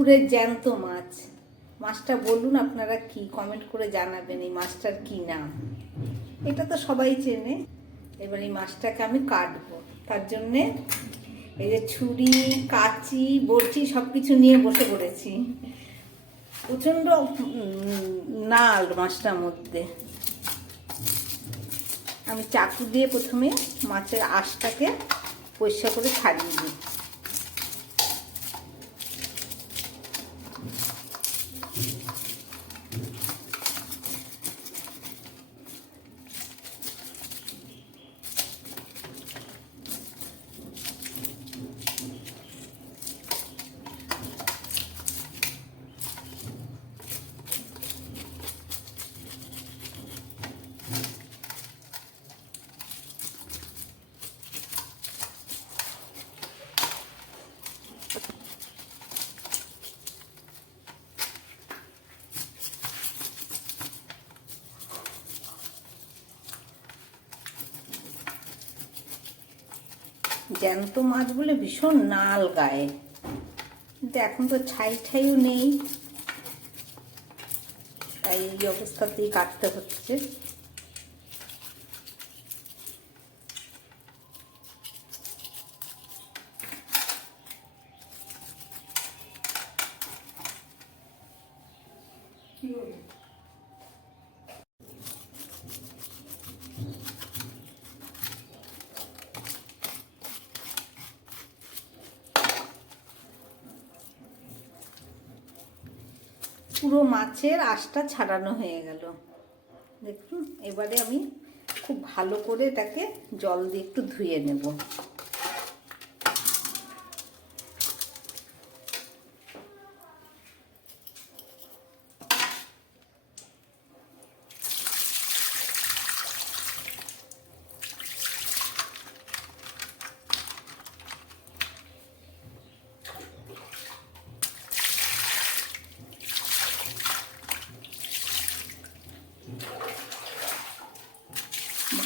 পুকুরের জ্যান্ত মাছ। মাছটা বলুন আপনারা, কি কমেন্ট করে জানাবেন এই মাছটার কি নাম। এটা তো সবাই চেনে। এবার এই মাছটাকে আমি কাটবো, তার জন্যে এই যে ছুরি, কাঁচি, বড়শি সব কিছু নিয়ে বসে পড়েছি। প্রচণ্ড নাল মাছটার মধ্যে। আমি চাকু দিয়ে প্রথমে মাছের আঁশটাকে পরিষ্কার করে ছাড়িয়ে দিই। জ্যান্ত মাছ বলে ভীষণ নাল গায়ে, কিন্তু এখন তো ছাই ঠাইও নেই, তাই এই অবস্থাতেই কাটতে হচ্ছে। পুরো মাছের আঁশটা ছাড়ানো হয়ে গেল, দেখুন। এবারে আমি খুব ভালো করে এটাকে জল দিয়ে একটু ধুয়ে নেব।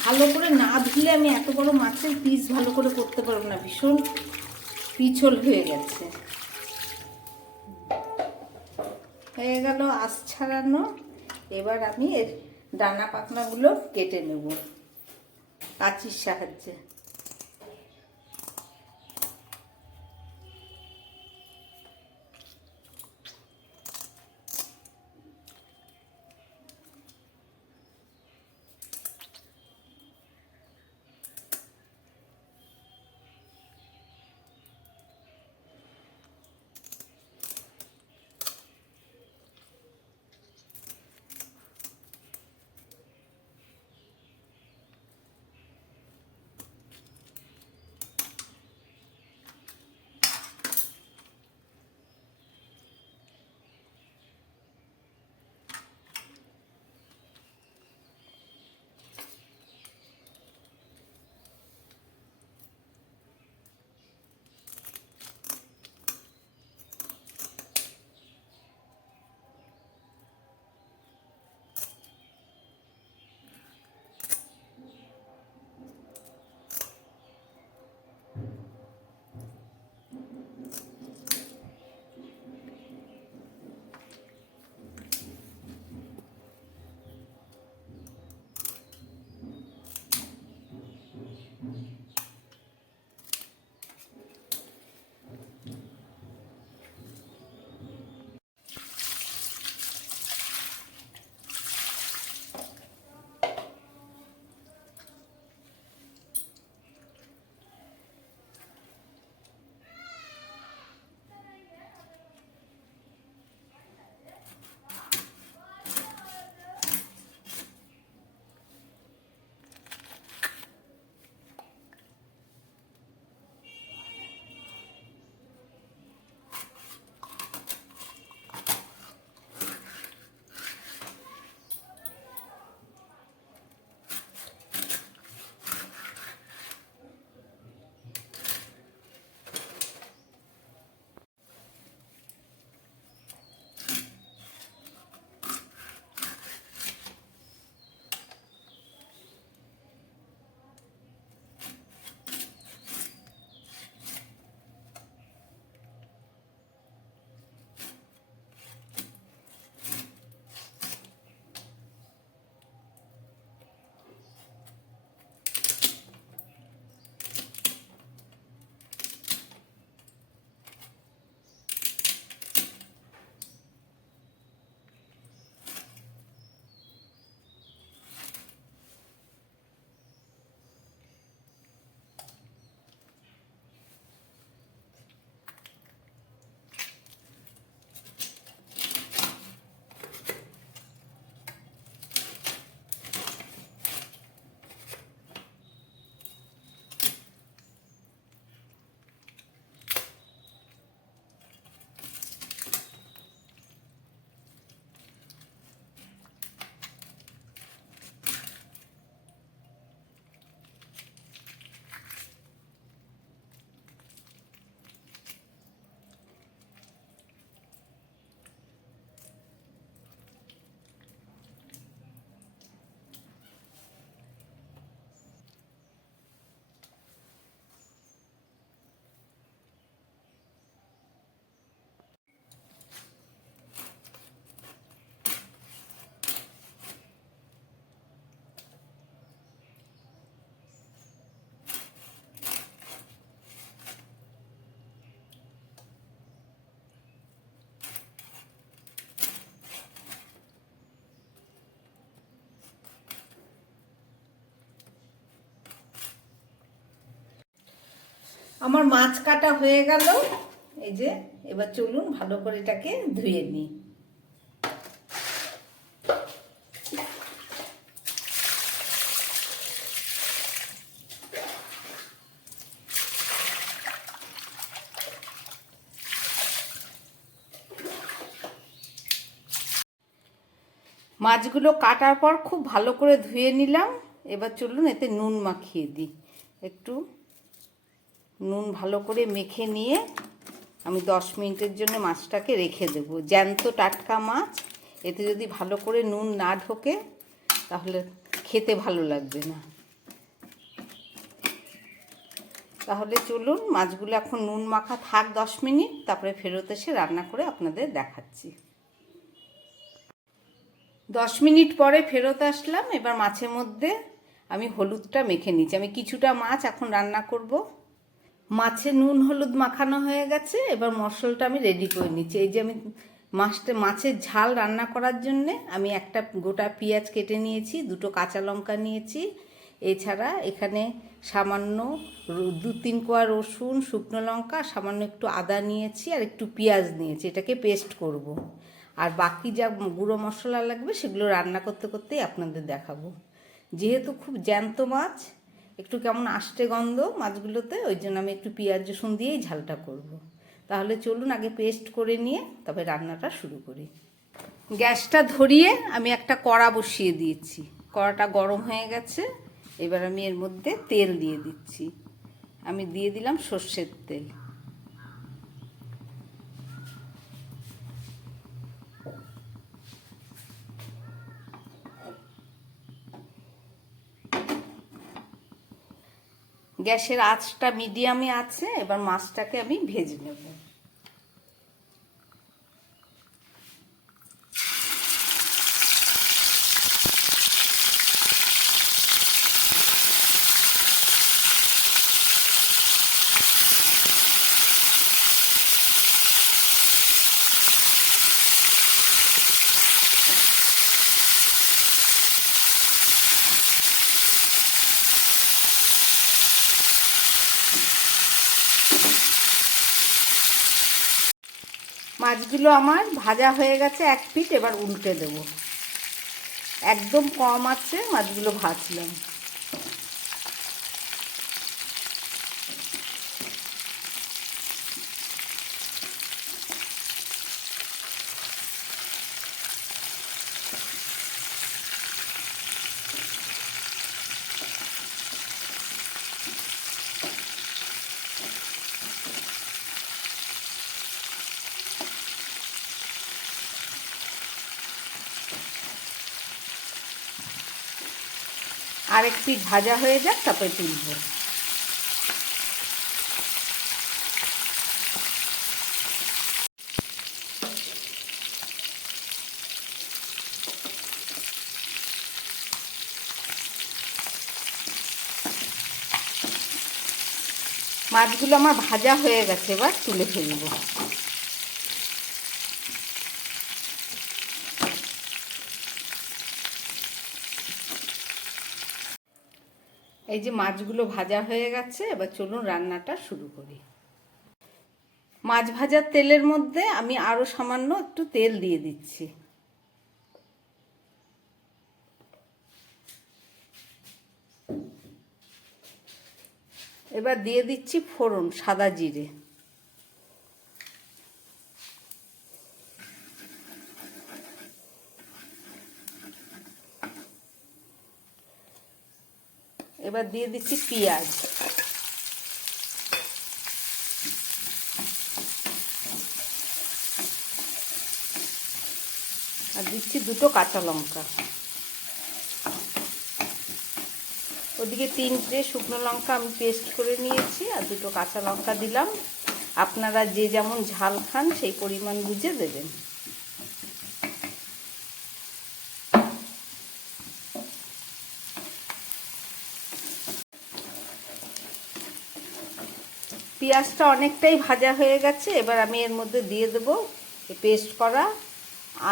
ভালো করে না ধুলে আমি এত বড় মাছের পিস ভালো করে করতে পারবো না, ভীষণ পিছল হয়ে গেছে। হয়ে গেল আঁশ ছাড়ানো। এবার আমি এর ডানা পাখনাগুলো কেটে নেব কাঁচির সাহায্যে। আমার মাছ কাটা হয়ে গেল, এই যে। এবার চলুন ভালো করে এটাকে ধুয়ে নিই। মাছগুলো কাটার পর খুব ভালো করে ধুয়ে নিলাম। এবার চলুন এতে নুন মাখিয়ে দিই। একটু নুন ভালো করে মেখে নিয়ে আমি 10 মিনিটের জন্য মাছটাকে রেখে দেব। জ্যান্ত টাটকা মাছ, এতে যদি ভালো করে নুন না ঢোকে তাহলে খেতে ভালো লাগবে না। তাহলে চলুন মাছগুলো এখন নুন মাখা থাক 10 মিনিট, তারপরে ফেরত এসে রান্না করে আপনাদের দেখাচ্ছি। 10 মিনিট পরে ফেরত আসলাম। এবার মাছের মধ্যে আমি হলুদটা মেখে নিচ্ছি। আমি কিছুটা মাছ এখন রান্না করব। মাছে নুন হলুদ মাখানো হয়ে গেছে। এবার মশলাটা আমি রেডি করে নিচ্ছি। এই যে আমি মাছের ঝাল রান্না করার জন্যে আমি একটা গোটা পেঁয়াজ কেটে নিয়েছি, 2টো কাঁচা লঙ্কা নিয়েছি। এছাড়া এখানে সামান্য 2-3 কোয়া রসুন, শুকনো লঙ্কা, সামান্য একটু আদা নিয়েছি, আর একটু পেঁয়াজ নিয়েছি। এটাকে পেস্ট করব। আর বাকি যা গুঁড়ো মশলা লাগবে সেগুলো রান্না করতে করতেই আপনাদের দেখাবো। যেহেতু খুব জ্যান্ত মাছ, একটু কেমন আষ্টে গন্ধ মাছগুলোতে, ওই জন্য আমি একটু পেঁয়াজ রসুন দিয়েই ঝালটা করব। তাহলে চলুন আগে পেস্ট করে নিয়ে তবে রান্নাটা শুরু করি। গ্যাসটা ধরিয়ে আমি একটা কড়া বসিয়ে দিয়েছি। কড়াটা গরম হয়ে গেছে। এবার আমি এর মধ্যে তেল দিয়ে দিচ্ছি। আমি দিয়ে দিলাম সর্ষের তেল। গ্যাসের আঁচটা মিডিয়ামে আছে। এবার মাছটাকে আমি ভেজে নেব। মাছগুলো আমার ভাজা হয়ে গেছে এক পিঠ। এবার উল্টে দেব। একদম কম আছে মাছগুলো ভাজলাম। আরেক পিঠ ভাজা হয়ে যাক, তারপরে তুলব। মাছগুলো আমার ভাজা হয়ে গেছে। এবার তুলে ফেলব। এই যে মাছগুলো ভাজা হয়ে গেছে। এবার চলুন রান্নাটা শুরু করি। মাছ ভাজার তেলের মধ্যে আমি আরও সামান্য একটু তেল দিয়ে দিচ্ছি। এবার দিয়ে দিচ্ছি ফোড়ন, সাদা জিরে। এবার দিয়ে দিচ্ছি পেঁয়াজ। আর দিচ্ছি 2টো কাঁচা লঙ্কা। ওদিকে 3টে শুকনো লঙ্কা আমি পেস্ট করে নিয়েছি, আর 2টো কাঁচা লঙ্কা দিলাম। আপনারা যে যেমন ঝাল খান সেই পরিমাণ বুঝে দেবেন। পেঁয়াজটা অনেকটাই ভাজা হয়ে গেছে। এবার আমি এর মধ্যে দিয়ে দেবো পেস্ট করা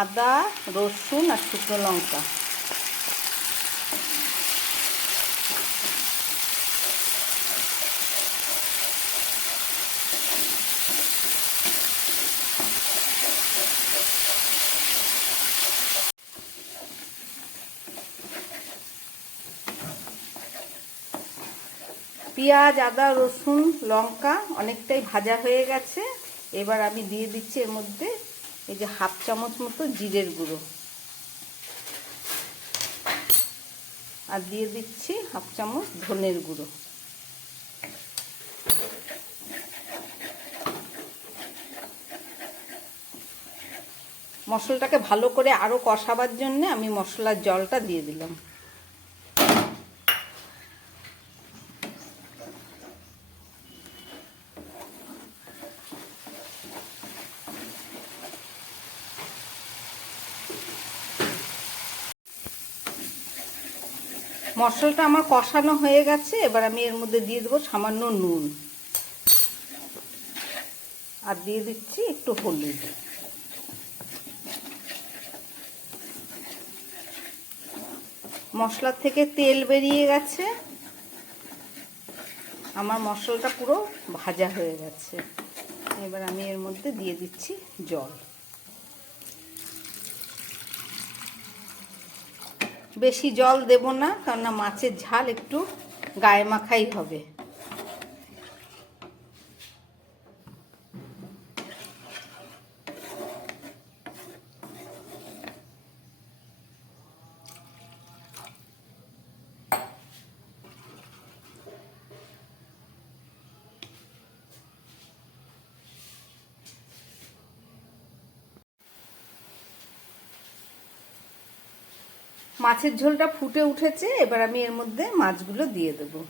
আদা, রসুন আর শুকনো লঙ্কা। পেঁয়াজ, আদা, রসুন, লঙ্কা অনেকটাই ভাজা হয়ে গেছে। এবার আমি দিয়ে দিচ্ছি এর মধ্যে এই যে 1/2 চামচ মতো জিরের গুঁড়ো, আর দিয়ে দিচ্ছি 1/2 চামচ ধনের গুঁড়ো। মশলাটাকে ভালো করে আরও কষাবার জন্য আমি মশলার জলটা দিয়ে দিলাম। মশলাটা আমার কষানো হয়ে গেছে। এবার আমি এর মধ্যে দিয়ে দেবো সামান্য নুন, আর দিয়ে দিচ্ছি একটু হলুদ। মশলার থেকে তেল বেরিয়ে গেছে, আমার মশলাটা পুরো ভাজা হয়ে গেছে। এবার আমি এর মধ্যে দিয়ে দিচ্ছি জল। বেশি জল দেব না, কারণ মাছের ঝাল একটু গায়ে মাখাই হবে। মাছের ঝোলটা ফুটে উঠেছে। এবার আমি এর মধ্যে মাছগুলো দিয়ে দেবো।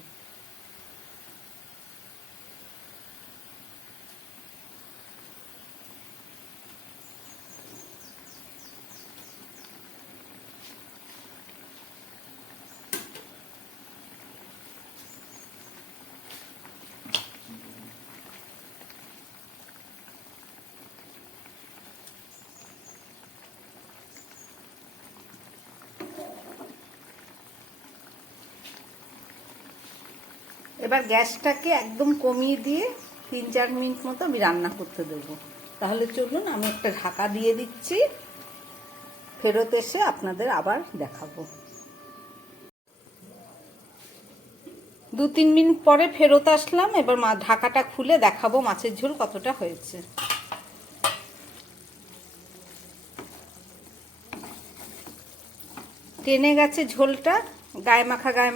এবার গ্যাসটাকে একদম কমিয়ে দিয়ে 3-4 মিনিট মতো আমি রান্না করতে দেবো। তাহলে চলুন আমি একটা ঢাকা দিয়ে দিচ্ছি, ফেরত এসে আপনাদের আবার দেখাবো। 2-3 মিনিট পরে ফেরত আসলাম। এবার ঢাকাটা খুলে দেখাবো মাছের ঝোল কতটা হয়েছে। টেনে গেছে ঝোলটা, গায়ে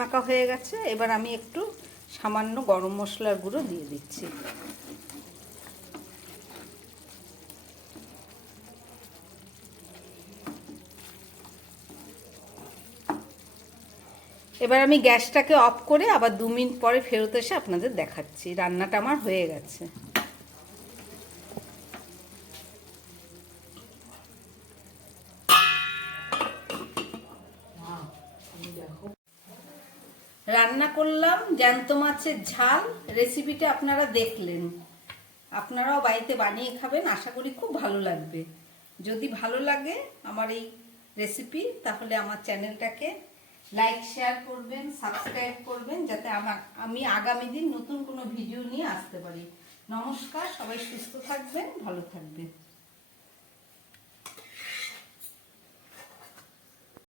মাখা হয়ে গেছে। এবার আমি একটু সামান্য গরম মশলার গুঁড়ো দিয়ে দিচ্ছি। এবার আমি গ্যাসটাকে অফ করে আবার 2 মিনিট পরে ফেরত এসে আপনাদের দেখাচ্ছি। রান্নাটা আমার হয়ে গেছে। রান্না করলাম জ্যান্ত মাছের ঝাল। রেসিপিটা আপনারা দেখলেন, আপনারাও বাড়িতে বানিয়ে খাবেন। আশা করি খুব ভালো লাগবে। যদি ভালো লাগে আমার এই রেসিপি, তাহলে আমার চ্যানেলটাকে লাইক, শেয়ার করবেন, সাবস্ক্রাইব করবেন, যাতে আমি আগামী দিন নতুন কোনো ভিডিও নিয়ে আসতে পারি। নমস্কার, সবাই সুস্থ থাকবেন, ভালো থাকবেন।